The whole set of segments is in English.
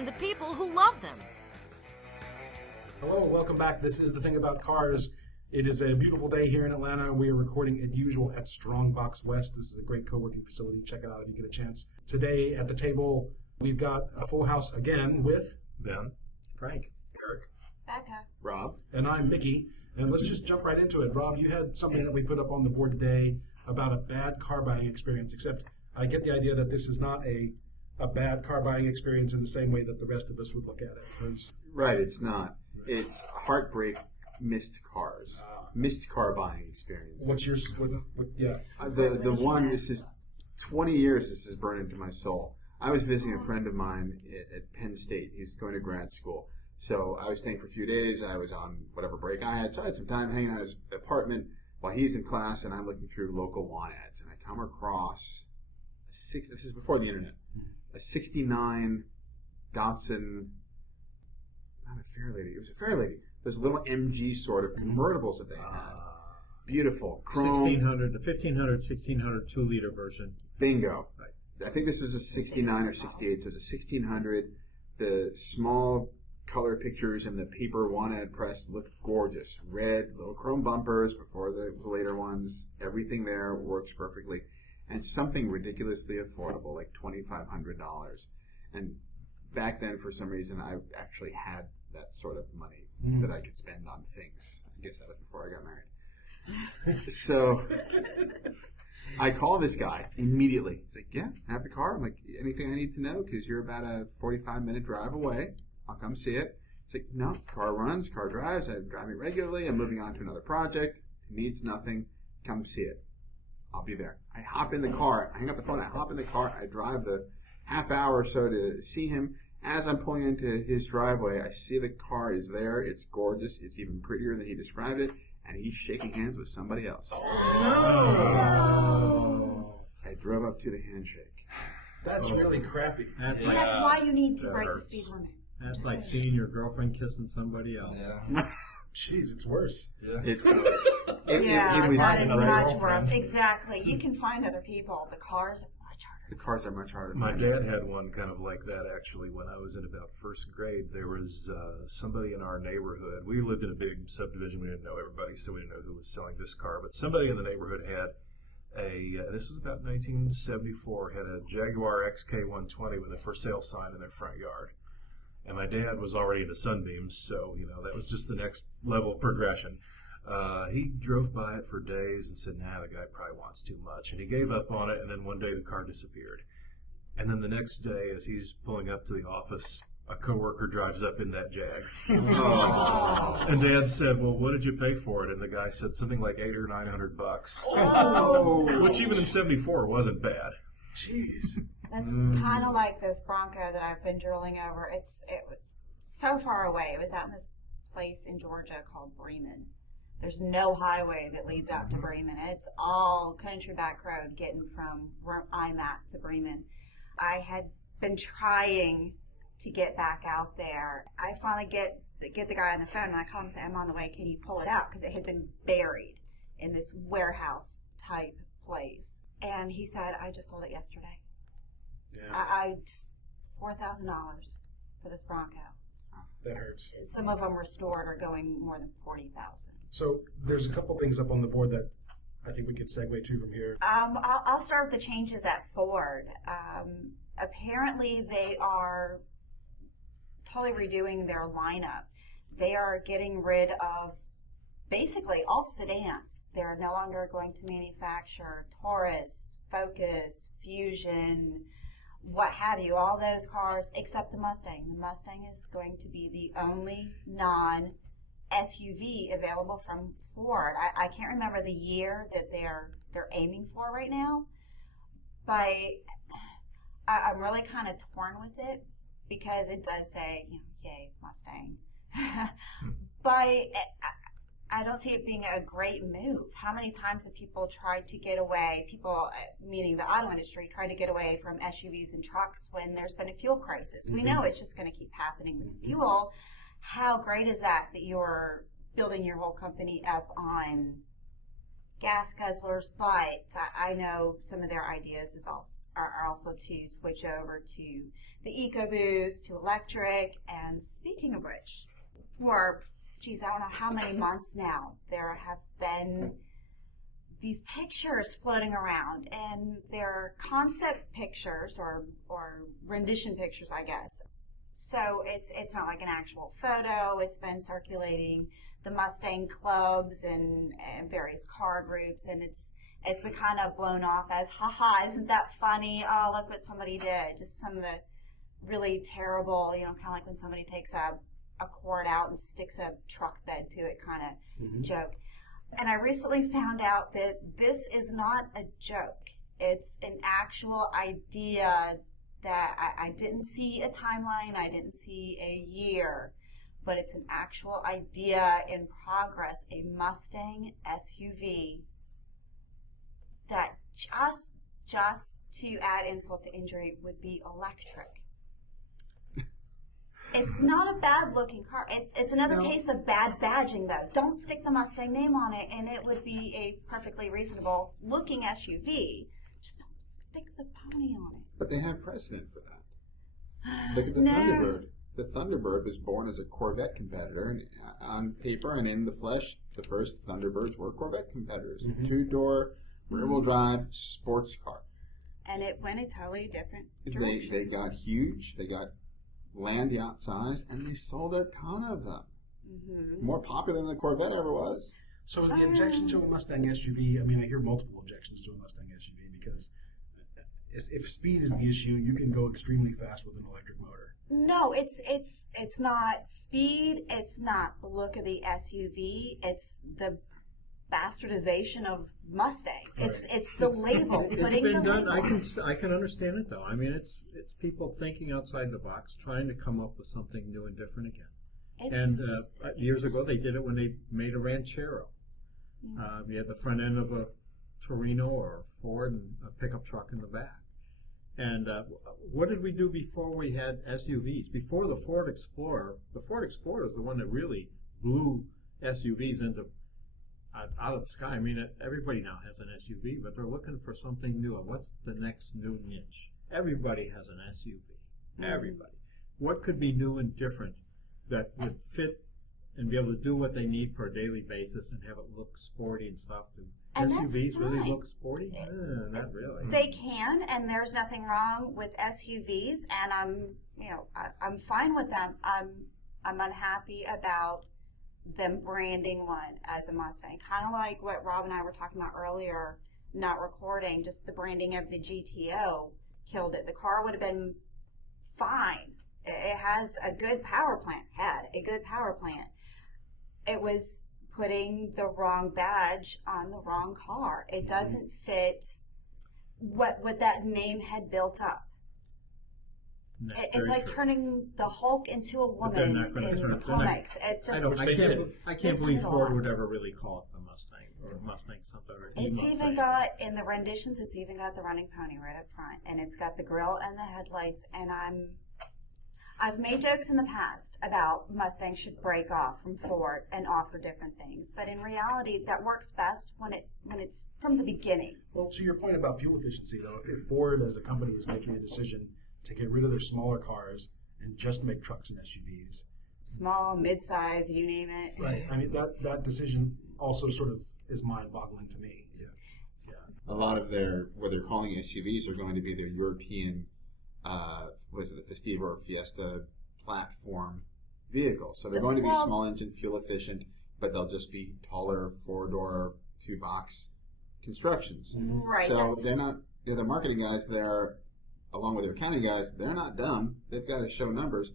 and the people who love them. Hello, welcome back. This is The Thing About Cars. It is a beautiful day here in Atlanta. We are recording as usual at Strongbox West. This is a great co-working facility. Check it out if you get a chance. Today at the table, we've got a full house again with Ben, Frank, Eric, Beka, Rob, and I'm Mickey. And let's just jump right into it. Rob, you had something that we put up on the board today about a bad car buying experience, except I get the idea that this is not a bad car buying experience in the same way that the rest of us would look at it. right, it's not. It's heartbreak, missed cars, missed car buying experience. What's your, yeah. The one, this is 20 years this has burned into my soul. I was visiting a friend of mine at Penn State. He was going to grad school. So I was staying for a few days. I was on whatever break I had. So I had some time hanging out at his apartment while he's in class, and I'm looking through local want ads. And I come across, this is before the internet, a 69 Datsun, not a Fairlady, it was a Fairlady. Those little MG sort of convertibles that they had. Beautiful. Chrome. 1600, the 1500, 1600 2-liter version. Bingo. Right. I think this was a 69 or 68, so it was a 1600. The small color pictures and the paper want ad press looked gorgeous. Red, little chrome bumpers before the later ones. Everything there works perfectly. And something ridiculously affordable, like $2,500. And back then, for some reason, I actually had that sort of money that I could spend on things. I guess that was before I got married. So I call this guy immediately. He's like, yeah, have the car. I'm like, anything I need to know? Because you're about a 45-minute drive away. I'll come see it. He's like, no, car runs, car drives. I'm driving regularly. I'm moving on to another project. It needs nothing. Come see it. I'll be there. I hop in the car. I hang up the phone. I hop in the car. I drive the half hour or so to see him. As I'm pulling into his driveway, I see the car is there. It's gorgeous. It's even prettier than he described it. And he's shaking hands with somebody else. No! I drove up to the handshake. That's really crappy. that's why you need to break the speed limit. That's like seeing your girlfriend kissing somebody else. Yeah. Jeez, it's worse. Yeah. It That was is much worse. Exactly. You can find other people. The cars are much harder. The cars are much harder. My dad had one kind of like that, actually. When I was in about first grade, there was somebody in our neighborhood. We lived in a big subdivision. We didn't know everybody, so we didn't know who was selling this car. But somebody in the neighborhood had this was about 1974, had a Jaguar XK120 with a for sale sign in their front yard. And my dad was already into Sunbeams, so, that was just the next level of progression. He drove by it for days and said, nah, the guy probably wants too much. And he gave up on it, and then one day the car disappeared. And then the next day, as he's pulling up to the office, a coworker drives up in that Jag. Oh. And Dad said, well, what did you pay for it? And the guy said something like $800 or $900. Oh. Which even in 74 wasn't bad. Jeez. That's kind of like this Bronco that I've been drilling over. It was so far away. It was out in this place in Georgia called Bremen. There's no highway that leads out to Bremen. It's all country back road getting from where I'm at to Bremen. I had been trying to get back out there. I finally get the guy on the phone, and I call him and say, I'm on the way. Can you pull it out? Because it had been buried in this warehouse type place. And he said, I just sold it yesterday. Yeah. I just $4,000 for this Bronco. That hurts. Some of them restored are going more than $40,000. So there's a couple things up on the board that I think we could segue to from here. I'll start with the changes at Ford. Apparently they are totally redoing their lineup. They are getting rid of basically all sedans. They're no longer going to manufacture Taurus, Focus, Fusion, what have you, all those cars except the Mustang. The Mustang is going to be the only non-SUV available from Ford. I can't remember the year that they're aiming for right now, but I'm really kind of torn with it because it does say, yay, Mustang. But I don't see it being a great move. How many times have people tried to get away, meaning the auto industry, tried to get away from SUVs and trucks when there's been a fuel crisis? We know it's just going to keep happening with fuel. How great is that you're building your whole company up on gas guzzlers, but I know some of their ideas are also to switch over to the EcoBoost, to electric. And speaking of which, for, geez, I don't know how many months now, there have been these pictures floating around, and they're concept pictures or rendition pictures, I guess. So it's not like an actual photo. It's been circulating the Mustang clubs and various car groups, and it's been kind of blown off as, haha, isn't that funny? Oh, look what somebody did. Just some of the really terrible, kind of like when somebody takes a cord out and sticks a truck bed to it kind of joke. And I recently found out that this is not a joke. It's an actual idea that I didn't see a timeline, I didn't see a year, but it's an actual idea in progress, a Mustang SUV that just to add insult to injury would be electric. It's not a bad looking car. It's another case of bad badging, though. Don't stick the Mustang name on it, and it would be a perfectly reasonable looking SUV. Just don't stick the pony on it. But they have precedent for that. Look at the Thunderbird. The Thunderbird was born as a Corvette competitor, and on paper and in the flesh, the first Thunderbirds were Corvette competitors. Two-door, rear-wheel drive, sports car. And it went a totally different direction. They got huge. They got land yacht size, and they sold a ton of them. More popular than the Corvette ever was. So is the objection to a Mustang SUV, I mean, I hear multiple objections to a Mustang SUV because if speed is the issue, you can go extremely fast with an electric motor. No, it's not speed, it's not the look of the SUV, it's the bastardization of Mustang. It's the label. It's been done. I can understand it though. I mean, it's people thinking outside the box, trying to come up with something new and different again. And years ago, they did it when they made a Ranchero. You had the front end of a Torino or a Ford and a pickup truck in the back. And what did we do before we had SUVs? Before the Ford Explorer is the one that really blew SUVs into out of the sky. I mean, everybody now has an SUV, but they're looking for something new. What's the next new niche? Everybody has an SUV. Everybody. What could be new and different that would fit and be able to do what they need for a daily basis and have it look sporty and stuff? Do SUVs really look sporty? Not really. They can, and there's nothing wrong with SUVs, and I'm fine with them. I'm unhappy about them branding one as a Mustang. Kind of like what Rob and I were talking about earlier, not recording, just the branding of the GTO killed it. The car would have been fine. It has a good power plant, It was putting the wrong badge on the wrong car. It doesn't fit what that name had built up. It's like turning the Hulk into a woman in comics. I can't believe Ford would ever really call it the Mustang or Mustang something. It's even got, in the renditions, it's even got the running pony right up front, and it's got the grill and the headlights. And I've made jokes in the past about Mustang should break off from Ford and offer different things, but in reality, that works best when it's from the beginning. Well, to your point about fuel efficiency, though, if Ford as a company is making a decision to get rid of their smaller cars and just make trucks and SUVs. Small, mid-size, you name it. Right. I mean, that decision also sort of is mind-boggling to me. Yeah. A lot of what they're calling SUVs are going to be their European, the Festiva or Fiesta platform vehicles. So they're going to be small engine, fuel efficient, but they'll just be taller, 4-door, 2-box constructions. Right. So the marketing guys there, along with their accounting guys, they're not dumb. They've got to show numbers.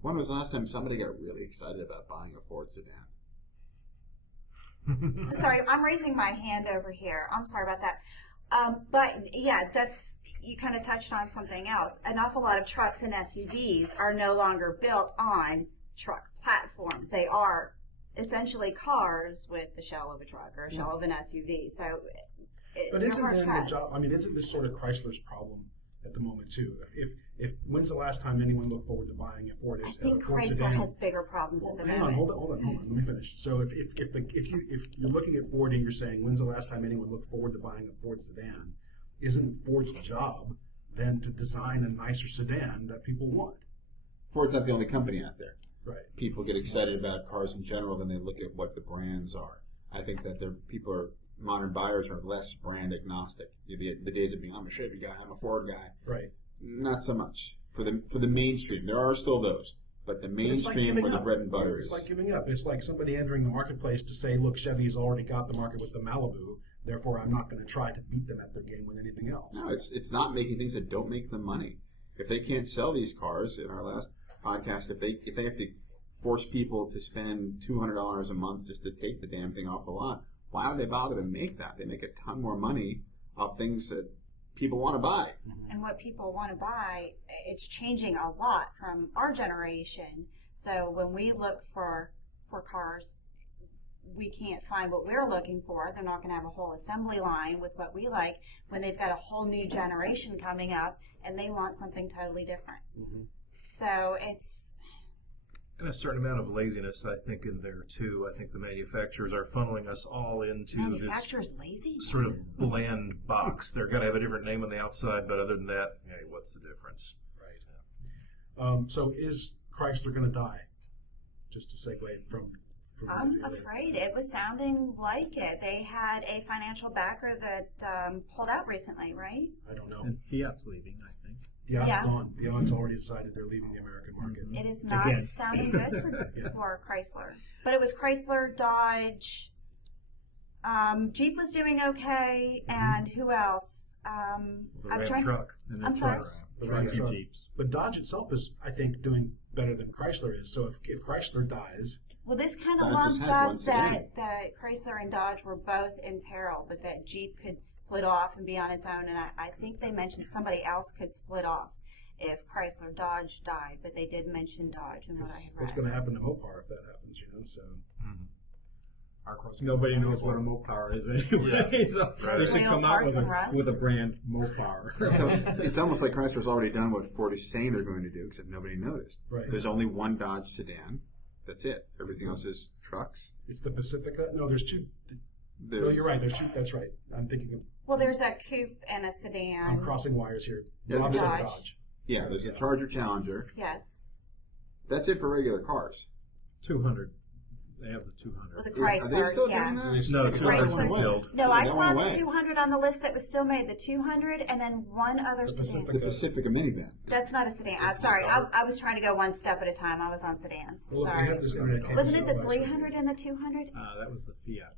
When was the last time somebody got really excited about buying a Ford sedan? Sorry, I'm raising my hand over here. I'm sorry about that. But yeah, you kind of touched on something else. An awful lot of trucks and SUVs are no longer built on truck platforms. They are essentially cars with the shell of a truck or a shell of an SUV. So, but isn't then the job? I mean, isn't this sort of Chrysler's problem at the moment too. If when's the last time anyone looked forward to buying a Ford? I think Ford Chrysler sedan? has bigger problems at the Hang moment. on, hold on. Let me finish. So if you're looking at Ford and you're saying when's the last time anyone looked forward to buying a Ford sedan, isn't Ford's job then to design a nicer sedan that people want? Ford's not the only company out there. Right. People get excited about cars in general, then they look at what the brands are. I think that modern buyers are less brand agnostic. The days of being, I'm a Chevy guy, I'm a Ford guy. Right. Not so much for the mainstream. There are still those, but the mainstream where the bread and butter is. It's like giving up. It's like somebody entering the marketplace to say, look, Chevy's already got the market with the Malibu, therefore I'm not going to try to beat them at their game with anything else. No, it's not making things that don't make them money. If they can't sell these cars, in our last podcast, if they have to force people to spend $200 a month just to take the damn thing off the lot, why would they bother to make that? They make a ton more money off things that people want to buy. And what people want to buy, it's changing a lot from our generation. So when we look for cars, we can't find what we're looking for. They're not going to have a whole assembly line with what we like when they've got a whole new generation coming up and they want something totally different. Mm-hmm. So it's... And a certain amount of laziness, I think, in there too. I think the manufacturers are funneling us all into Manufacturers lazy? this sort of bland box. They're going to have a different name on the outside, but other than that, hey, what's the difference? Right. So is Chrysler going to die? Just to segue from I'm afraid it was sounding like it. They had a financial backer that pulled out recently, right? I don't know. And Fiat's leaving, I think. Fiat's Yeah. gone. Fiat's already decided they're leaving the American market. It is not Again. sounding good for Chrysler. But it was Chrysler, Dodge, Jeep was doing okay, and who else? The I'm Ram trying. truck. And the I'm sorry? trucks. The Trucks Ram truck. and Jeeps. But Dodge itself is, I think, doing better than Chrysler is. So if Chrysler dies, Well, this kind of Dodge just lumped has up one sedan. that Chrysler and Dodge were both in peril, but that Jeep could split off and be on its own. And I think they mentioned somebody else could split off if Chrysler Dodge died, but they did mention Dodge in what I read. what's going to happen to Mopar if that happens? So Our cars- Nobody knows what a Mopar is anyway. So Right. they should come out Parts and rust. with a brand Mopar. It's almost like Chrysler's already done what Ford is saying they're going to do, except nobody noticed. Right. There's only one Dodge sedan. That's it. Everything else is trucks. it's the Pacifica. No, there's two. No, There's, you're right. There's two. That's right. I'm thinking of. Well, there's a coupe and a sedan. I'm crossing wires here. Yeah, Rob said Dodge. Dodge. Yeah, there's the Charger Challenger. Yes. That's it for regular cars. 200. They have the 200. With the Are Chrysler, they still yeah. doing that? No, It's 200 not went away. killed. No, Yeah, I that saw went the away. 200 on the list that was still made, the 200, and then one other The sedan. The Pacifica minivan. That's not a sedan. I'm sorry. I was trying to go one step at a time. I was on sedans. Well, we Sorry. have this internet Wasn't it the capable 300 and the 200? That was the Fiat.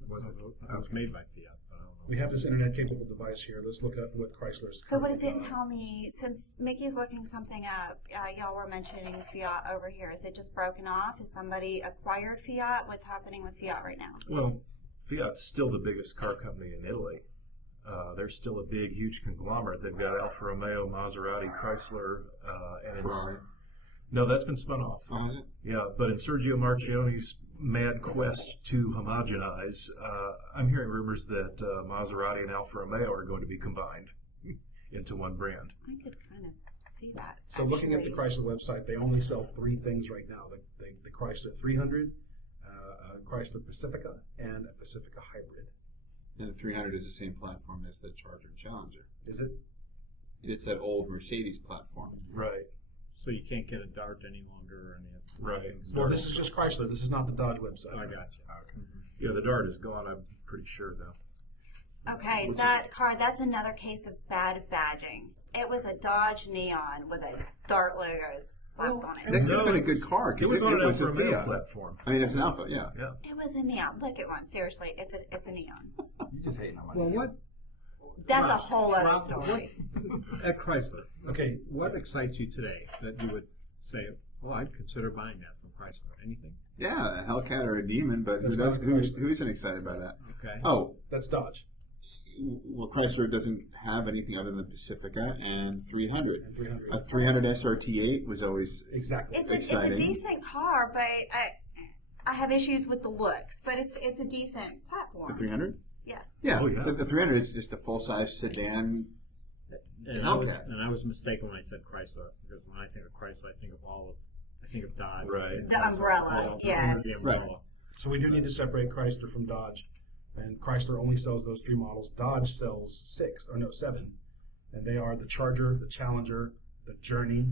It was made by Fiat, but I don't know. We have this internet capable device here. Let's look up what Chrysler's. So what it didn't tell me, since Mickey's looking something up, y'all were mentioning Fiat over here. Is it just broken off? Has somebody acquired Fiat? What's happening with Fiat right now? Well, Fiat's still the biggest car company in Italy. They're still a big, huge conglomerate. They've got Alfa Romeo, Maserati, Chrysler, and Ferrari. no, that's been spun off. Oh, is it? Yeah, but in Sergio Marchionne's mad quest to homogenize, I'm hearing rumors that Maserati and Alfa Romeo are going to be combined into one brand. I could kind of see that. So looking at the actually. Chrysler website, they only sell three things right now: the Chrysler 300, a Chrysler Pacifica, and a Pacifica Hybrid. And the 300 is the same platform as the Charger and Challenger. Is it? It's that old Mercedes platform. Right. So you can't get a Dart any longer or any of that. Right. Well, this is just Chrysler. This is not the Dodge website. I got you. Yeah, the Dart is gone, I'm pretty sure, though. Okay, that car, that's another case of bad badging. It was a Dodge Neon with a Dart logo slapped on That it. could have been a good car. It 'cause was on an a Alfa Romeo Fiat. platform. I mean, it's an Alpha, yeah. Yeah. It was a neon. Look at one. Seriously, it's a neon. You just hating on my Well, name. what That's a whole other Rob, story. at Chrysler? Okay. What excites you today that you would say, "Oh, I'd consider buying that from Chrysler"? Anything? Yeah, a Hellcat or a Demon, but That's who not Chrysler. isn't excited by that? Okay. Oh, That's Dodge well, Chrysler doesn't have anything other than the Pacifica and 300. and 300. A 300 SRT8 was always Exactly. It's a exciting. decent car, but I have issues with the looks. But it's a decent the platform. 300. Yes. Yeah, Oh, yeah. The 300 is just a full-size sedan And Hellcat. I was mistaken when I said Chrysler, because when I think of Chrysler, I think of Dodge. Right. The umbrella, All yes. under the umbrella. So we do need to separate Chrysler from Dodge, and Chrysler only sells those 3 models. Dodge sells 7, and they are the Charger, the Challenger, the Journey,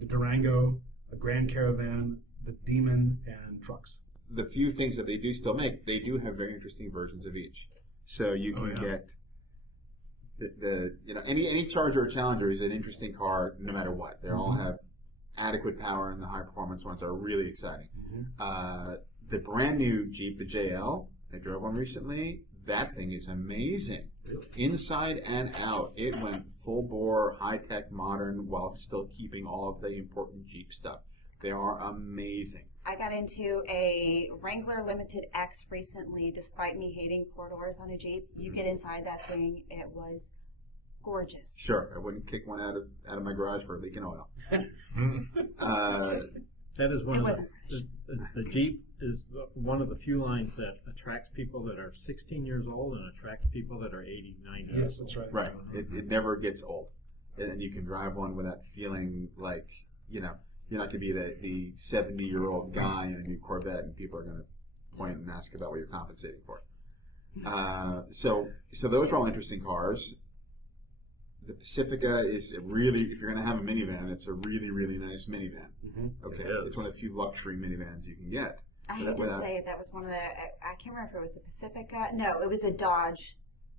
the Durango, the Grand Caravan, the Demon, and trucks. The few things that they do still make, they do have very interesting versions of each. So you can get any Charger or Challenger is an interesting car no matter what. They all have adequate power, and the high performance ones are really exciting. The brand new Jeep, the JL, I drove one recently. That thing is amazing. Really? Inside and out, it went full bore, high tech, modern, while still keeping all of the important Jeep stuff. They are amazing. I got into a Wrangler Limited X recently, despite me hating 4 doors on a Jeep. You get inside that thing, it was gorgeous. Sure, I wouldn't kick one out of my garage for leaking oil. That is one It of wasn't. the Jeep is one of the few lines that attracts people that are 16 years old and attracts people that are 80, 90 Yes, years that's old. right. Right. It never gets old. And you can drive one without feeling like, you're not going to be the 70-year-old guy in a new Corvette and people are going to point and ask about what you're compensating for. So those are all interesting cars. The Pacifica is really, if you're going to have a minivan, it's a really, really nice minivan. Okay. It is. It's one of the few luxury minivans you can get. I hate to say it, that was one of the, I can't remember if it was the Pacifica. No, it was a Dodge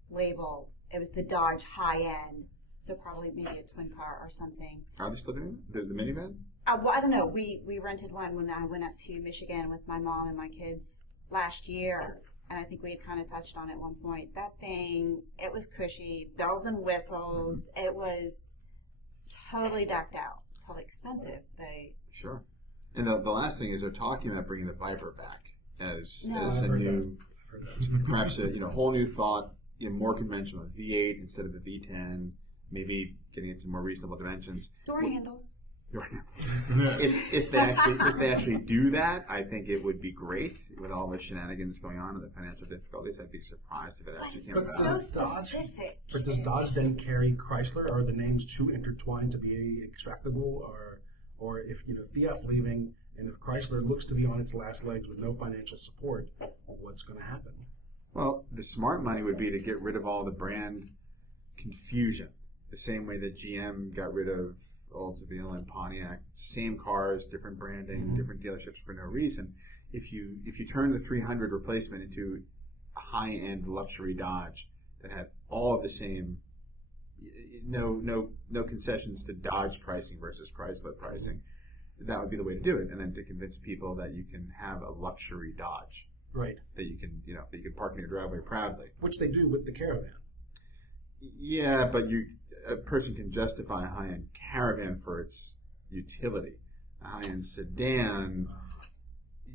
label. It was the Dodge high-end, so probably maybe a twin car or something. Are they still doing it? The minivan? Well, I don't know. We rented one when I went up to Michigan with my mom and my kids last year, and I think we had kind of touched on it at one point. That thing, it was cushy, bells and whistles. It was totally decked out. Probably expensive. Sure. And the last thing is they're talking about bringing the Viper back as No. a new, perhaps a whole new thought, more conventional, V8 instead of a V10, maybe getting into more reasonable dimensions. Door handles. If they actually do that, I think it would be great. With all the shenanigans going on and the financial difficulties, I'd be surprised if it actually came It's about. so specific. But does Dodge then carry Chrysler? Are the names too intertwined to be extractable? Or if Fiat's leaving and if Chrysler looks to be on its last legs with no financial support, what's going to happen? Well, the smart money would be to get rid of all the brand confusion. The same way that GM got rid of Oldsmobile and Pontiac, same cars, different branding, different dealerships for no reason. If you turn the 300 replacement into a high-end luxury Dodge that had all of the same, no concessions to Dodge pricing versus Chrysler pricing, that would be the way to do it. And then to convince people that you can have a luxury Dodge, Right. that you can park in your driveway proudly. Which they do with the Caravan. Yeah, but a person can justify a high-end Caravan for its utility. A high-end sedan,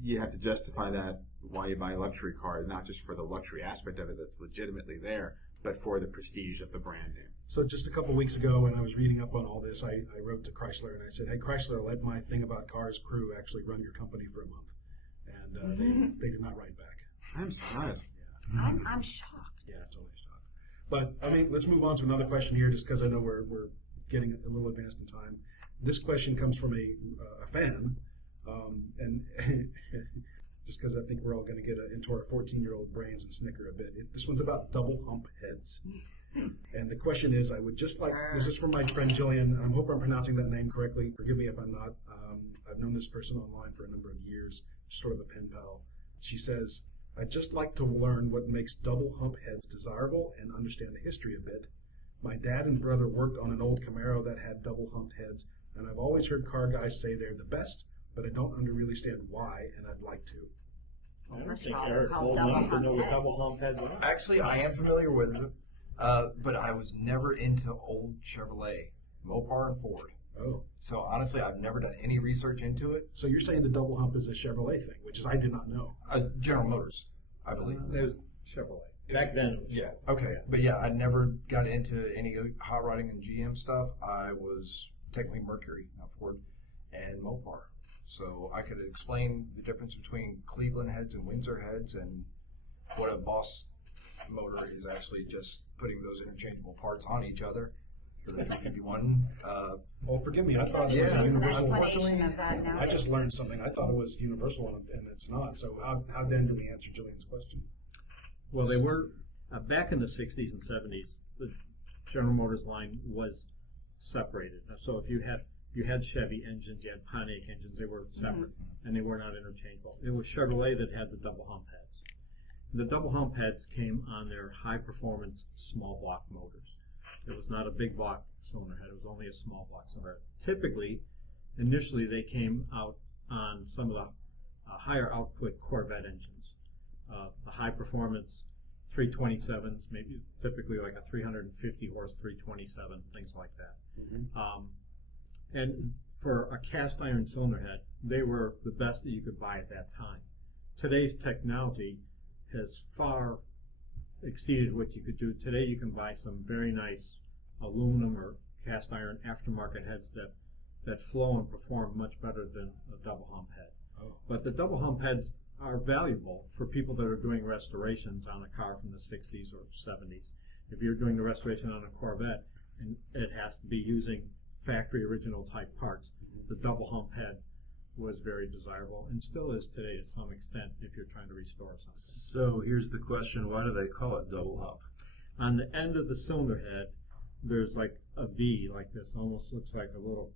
you have to justify that why you buy a luxury car, not just for the luxury aspect of it that's legitimately there, but for the prestige of the brand name. So just a couple of weeks ago when I was reading up on all this, I wrote to Chrysler and I said, hey, Chrysler, let my Thing About Cars crew actually run your company for a month. And they did not write back. I'm surprised. I'm shocked. Yeah, totally shocked. But, let's move on to another question here just because I know we're getting a little advanced in time. This question comes from a fan, and just because I think we're all going to get into our 14-year-old brains and snicker a bit. This one's about double-hump heads. And the question is, I would just like, this is from my friend Jillian. I hope I'm pronouncing that name correctly. Forgive me if I'm not. I've known this person online for a number of years, sort of a pen pal. She says, I'd just like to learn what makes double hump heads desirable and understand the history a bit. My dad and brother worked on an old Camaro that had double humped heads, and I've always heard car guys say they're the best, but I don't really understand why, and I'd like to. I don't First think of all, Eric called old enough to double know what hump double hump head was. Actually, I am familiar with it, but I was never into old Chevrolet, Mopar, and Ford. Oh, So honestly, I've never done any research into it. so you're saying the double hump is a Chevrolet thing, which is I did not know. General Motors, I believe. It was Chevrolet. Back then, it was Yeah. Okay. But yeah, I never got into any hot rodding and GM stuff. I was technically Mercury, not Ford, and Mopar. So I could explain the difference between Cleveland heads and Windsor heads and what a Boss motor is actually just putting those interchangeable parts on each other. So that it can be one. Well, forgive me. I thought it was a There's an universal. explanation of that now. I just learned something. I thought it was universal, and it's not. So how then do we answer Jillian's question? Well, they were back in the 60s and 70s. The General Motors line was separated. So if you had Chevy engines, you had Pontiac engines, they were separate, and they were not interchangeable. It was Chevrolet that had the double hump heads. The double hump heads came on their high-performance small block motors. It was not a big block cylinder head. It was only a small block cylinder head. Typically, initially, they came out on some of the higher output Corvette engines. The high-performance 327s, maybe typically like a 350 horse 327, things like that. And for a cast iron cylinder head, they were the best that you could buy at that time. Today's technology has far exceeded what you could do. Today you can buy some very nice aluminum or cast iron aftermarket heads that flow and perform much better than a double hump head. But the double hump heads are valuable for people that are doing restorations on a car from the 60s or 70s. If you're doing the restoration on a Corvette and it has to be using factory original type parts, the double hump head was very desirable and still is today to some extent if you're trying to restore something. So here's the question, why do they call it double hump? On the end of the cylinder head, there's like a V like this, almost looks like a little,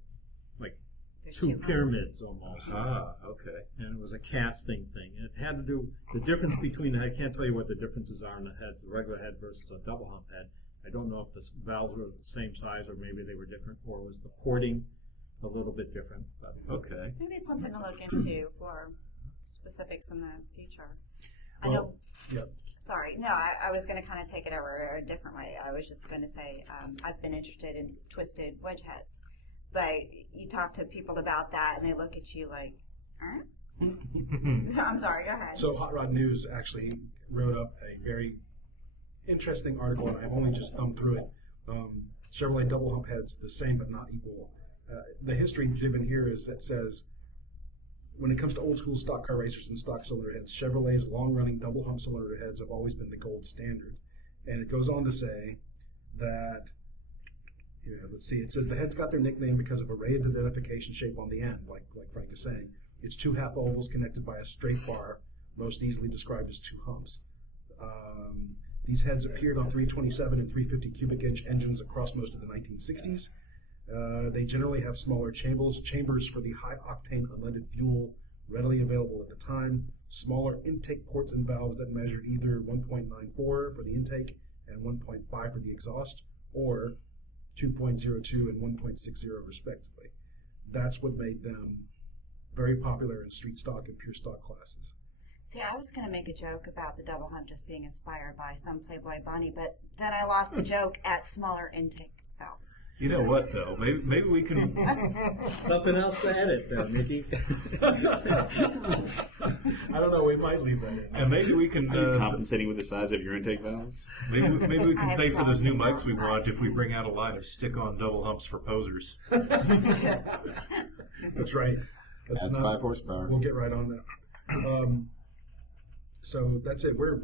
like There's two humps. pyramids almost. Okay. And it was a casting thing. And it had to do, the difference between, I can't tell you what the differences are in the heads, the regular head versus a double hump head. I don't know if the valves were the same size or maybe they were different, or was the porting a little bit different. But Okay. Maybe it's something to look into for specifics in the future. I Well, know. yeah. Sorry, no, I was going to kind of take it over a different way. I was just going to say I've been interested in twisted wedge heads, but you talk to people about that and they look at you like, I'm sorry, go ahead. So Hot Rod News actually wrote up a very interesting article, and I've only just thumbed through it. Chevrolet double hump heads, the same but not equal. The history given here is that says, when it comes to old school stock car racers and stock cylinder heads, Chevrolet's long-running double hump cylinder heads have always been the gold standard. And it goes on to say that, let's see, it says the heads got their nickname because of a raised identification shape on the end, like Frank is saying. It's two half ovals connected by a straight bar, most easily described as two humps. These heads appeared on 327 and 350 cubic inch engines across most of the 1960s. They generally have smaller chambers for the high-octane unleaded fuel readily available at the time, smaller intake ports and valves that measured either 1.94 for the intake and 1.5 for the exhaust, or 2.02 and 1.60 respectively. That's what made them very popular in street stock and pure stock classes. See, I was going to make a joke about the double hump just being inspired by some Playboy bunny, but then I lost the joke at smaller intake valves. You know what, though? Maybe we can... something else to edit there, Mickey. I don't know, we might leave that in. And maybe we can... Are you compensating with the size of your intake valves? Maybe we I can have pay for those new some mics we outside. want if we bring out a line of stick-on double humps for posers. That's right. That's not- 5 horsepower. We'll get right on that. So that's it. We're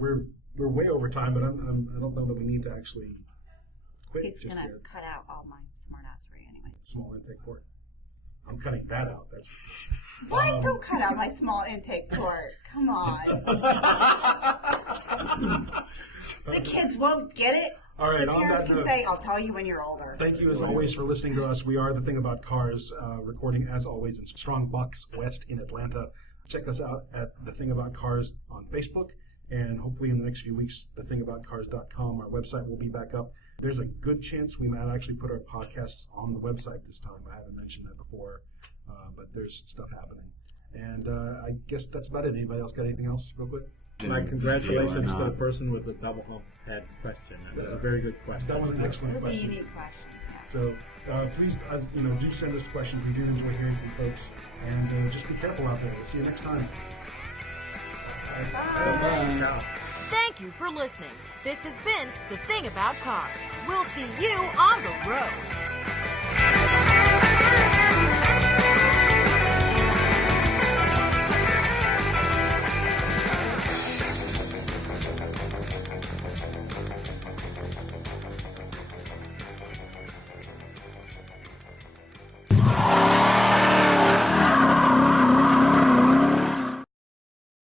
way over time, but I don't know that we need to actually quit He's just going to yet. cut out all my smartassery anyway. Small intake port. I'm cutting that out. That's Why don't cut out my small intake port? Come on. The kids won't get it. all right. The On parents that can note, say, I'll tell you when you're older. thank you as always for listening to us. We are The Thing About Cars, recording as always in Strong Box West in Atlanta. Check us out at The Thing About Cars on Facebook, and hopefully in the next few weeks, TheThingAboutCars.com, our website will be back up. There's a good chance we might actually put our podcasts on the website this time. I haven't mentioned that before, but there's stuff happening. And I guess that's about it. Anybody else got anything else real quick? My congratulations to the person with the double hump head question. That was a very good question. That was an It excellent was a question. unique question. Yes. So please, do send us questions. We do enjoy hearing from folks. And just be careful out there. We'll see you next time. Ciao. Thank you for listening. This has been The Thing About Cars. We'll see you on the road.